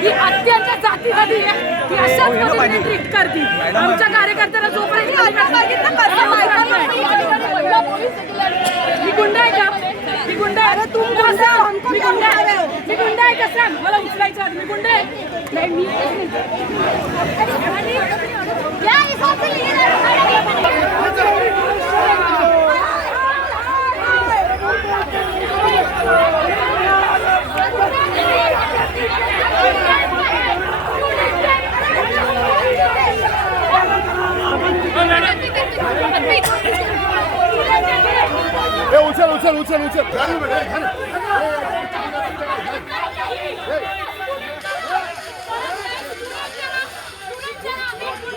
ही अत्यंत जातीवादी आहे, ही अशाच पद्धतीने ट्रीट करते आमच्या कार्यकर्त्याला. जोपर्यंत मी गुंडा आहे का? मी गुंडा आहे? तू गुंडा? मी गुंडा आहे? मी गुंडा आहे का? सांग मला. उचलायचं आधी. मी गुंडा आहे? नाही मी उचल उचल उचल उचल